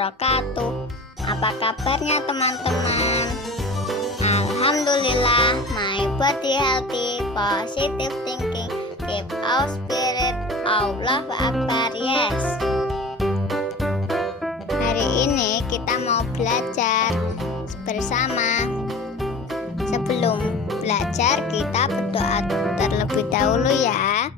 wabarakatuh. Apa kabarnya teman-teman? Alhamdulillah, my body healthy, positive thinking, keep our spirit, Allah Akbar, yes. Hari ini kita mau belajar bersama. Sebelum belajar kita berdoa terlebih dahulu ya.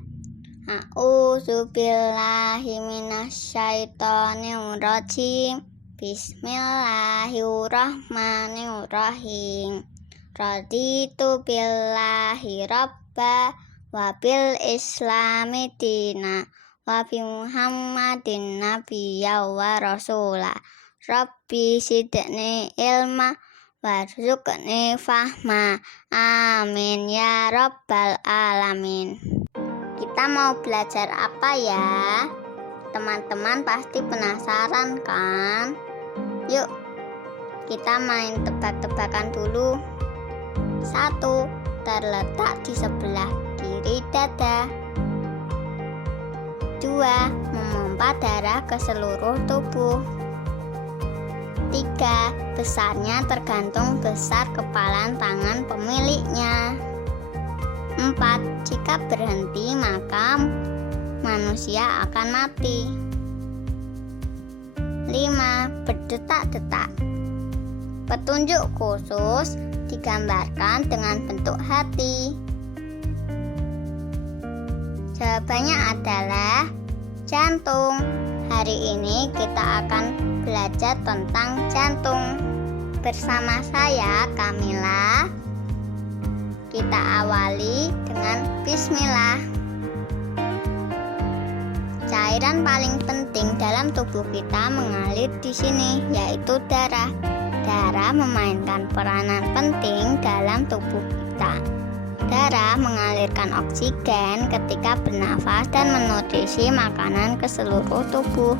A'udzubillahi minasyaitonirrajim. Bismillahirrahmanirrahim. Raditu billahi rabba wa bil islami dina wa bi Muhammadin nabiyya wa rasula. Rabbi sidni ilma warzuqni fahma. Amin ya rabbal alamin. Kita mau belajar apa ya? Teman-teman pasti penasaran kan? Yuk, kita main tebak-tebakan dulu. 1. Terletak di sebelah kiri dada. 2. Memompa darah ke seluruh tubuh. 3. Besarnya tergantung besar kepalan tangan pemiliknya. 4. Jika berhenti maka manusia akan mati. 5. Berdetak-detak. Petunjuk khusus digambarkan dengan bentuk hati. Jawabannya adalah jantung. Hari ini kita akan belajar tentang jantung. Bersama saya, Kamila. Kita awali dengan bismillah. Cairan paling penting dalam tubuh kita mengalir di sini, yaitu darah. Darah memainkan peranan penting dalam tubuh kita. Darah mengalirkan oksigen ketika bernafas dan menutrisi makanan ke seluruh tubuh.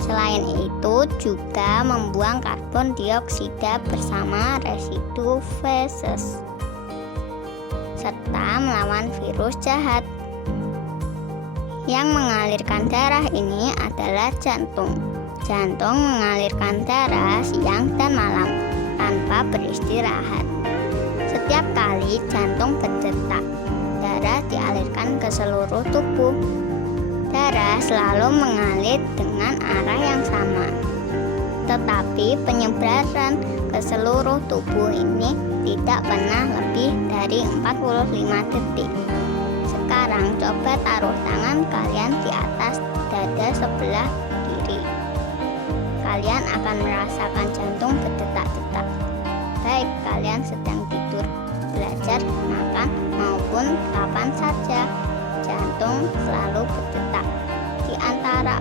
Selain itu juga membuang karbon dioksida bersama residu feses, serta melawan virus jahat. Yang mengalirkan darah ini adalah jantung. Jantung mengalirkan darah siang dan malam tanpa beristirahat. Setiap kali jantung berdetak, darah dialirkan ke seluruh tubuh. Darah selalu mengalir dengan arah yang sama. Tetapi penyebaran ke seluruh tubuh ini tidak pernah lebih dari 45 detik. Sekarang coba taruh tangan kalian di atas dada sebelah kiri. Kalian akan merasakan jantung berdetak-detak. Baik kalian sedang tidur, belajar, makan, maupun kapan saja, jantung selalu berdetak. Di antara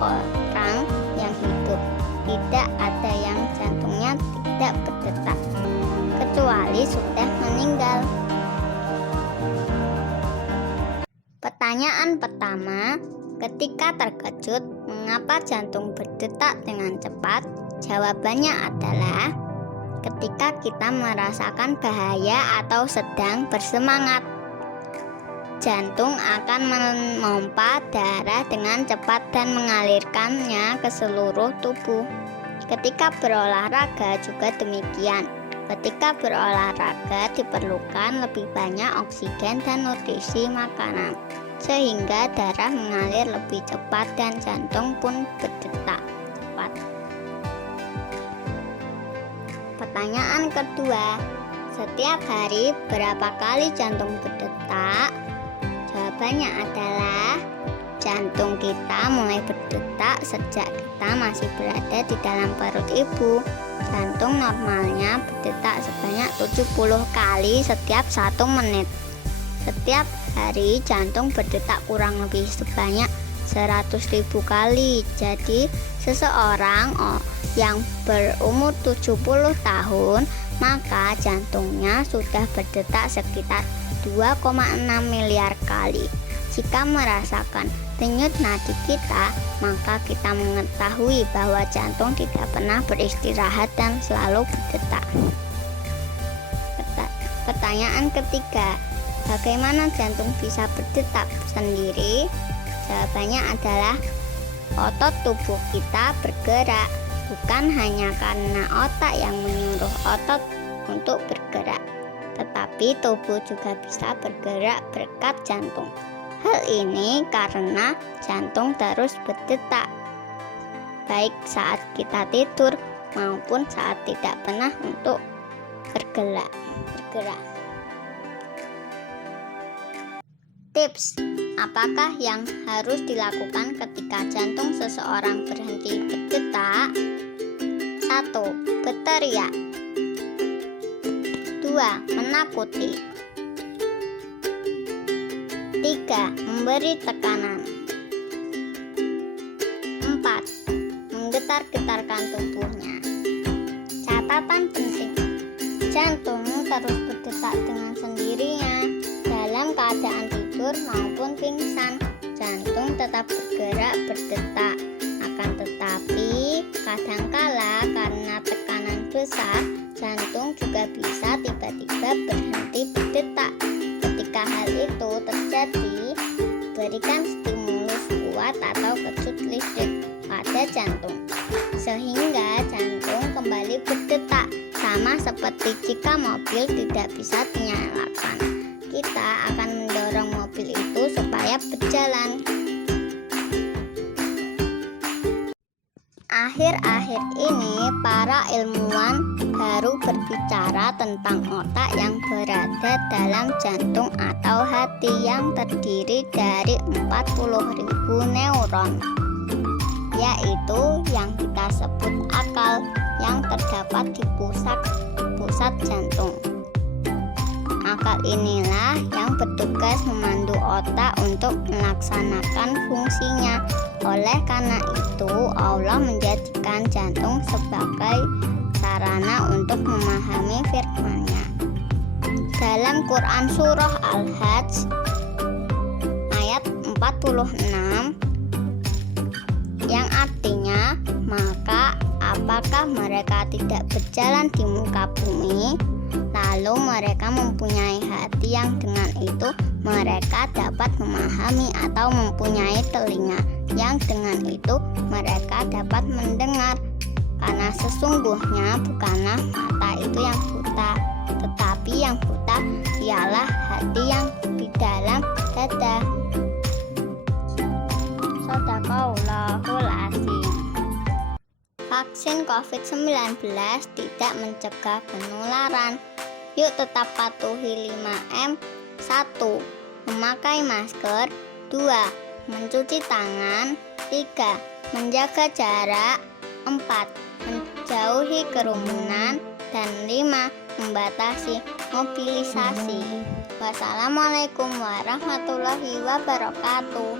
orang yang hidup, tidak ada yang jantungnya tidak berdetak, kecuali sudah meninggal. Pertanyaan pertama, ketika terkejut, mengapa jantung berdetak dengan cepat? Jawabannya adalah ketika kita merasakan bahaya atau sedang bersemangat. Jantung akan memompa darah dengan cepat dan mengalirkannya ke seluruh tubuh. Ketika berolahraga juga demikian. Ketika berolahraga diperlukan lebih banyak oksigen dan nutrisi makanan, sehingga darah mengalir lebih cepat dan jantung pun berdetak cepat. Pertanyaan kedua, setiap hari berapa kali jantung berdetak? Jawabannya adalah jantung kita mulai berdetak sejak kita masih berada di dalam perut ibu. Jantung normalnya berdetak sebanyak 70 kali setiap 1 menit. Setiap hari jantung berdetak kurang lebih sebanyak 100.000 kali. Jadi seseorang yang berumur 70 tahun maka jantungnya sudah berdetak sekitar 2,6 miliar kali. Jika merasakan denyut nadi kita, maka kita mengetahui bahwa jantung tidak pernah beristirahat dan selalu berdetak. Pertanyaan ketiga, bagaimana jantung bisa berdetak sendiri? Jawabannya adalah otot tubuh kita bergerak. bukan hanya karena otak yang menyuruh otot untuk bergerak, tetapi tubuh juga bisa bergerak berkat jantung. Hal ini karena jantung terus berdetak, baik saat kita tidur maupun saat tidak pernah untuk bergerak. Tips, apakah yang harus dilakukan ketika jantung seseorang berhenti berdetak? 1. Berteriak. 2. Menakuti. 3. Memberi tekanan. 4. Menggetar-getarkan tubuhnya. Catatan penting, jantung terus berdetak dengan sendirinya dalam keadaan tidur maupun pingsan. Jantung tetap berdetak, akan tetapi kadangkala karena tekanan besar, jantung juga bisa tiba-tiba berhenti berdetak. Ketika hal itu terjadi, berikan stimulus kuat atau kejut listrik pada jantung sehingga jantung kembali berdetak. Sama seperti jika mobil tidak bisa dinyalakan, kita akan mendorong mobil itu supaya berjalan. Akhir-akhir ini para ilmuwan baru berbicara tentang otak yang berada dalam jantung atau hati yang terdiri dari 40.000 neuron, yaitu yang kita sebut akal, yang terdapat di pusat jantung. Akal inilah yang bertugas memandu otak untuk melaksanakan fungsinya. Oleh karena itu, Allah menjadikan jantung sebagai sarana untuk memahami firman-Nya. Dalam Quran Surah Al-Hajj ayat 46 yang artinya, maka apakah mereka tidak berjalan di muka bumi, lalu mereka mempunyai hati yang dengan itu mereka dapat memahami, atau mempunyai telinga yang dengan itu mereka dapat mendengar? Karena sesungguhnya bukanlah mata itu yang buta, tetapi yang buta ialah hati yang di dalam dada. Shadaqallahul Azim. Vaksin COVID-19 tidak mencegah penularan. Yuk tetap patuhi 5M. 1. Memakai masker. 2. Mencuci tangan. 3. Menjaga jarak. 4. Menjauhi kerumunan. Dan 5. Membatasi mobilisasi. Wassalamualaikum warahmatullahi wabarakatuh.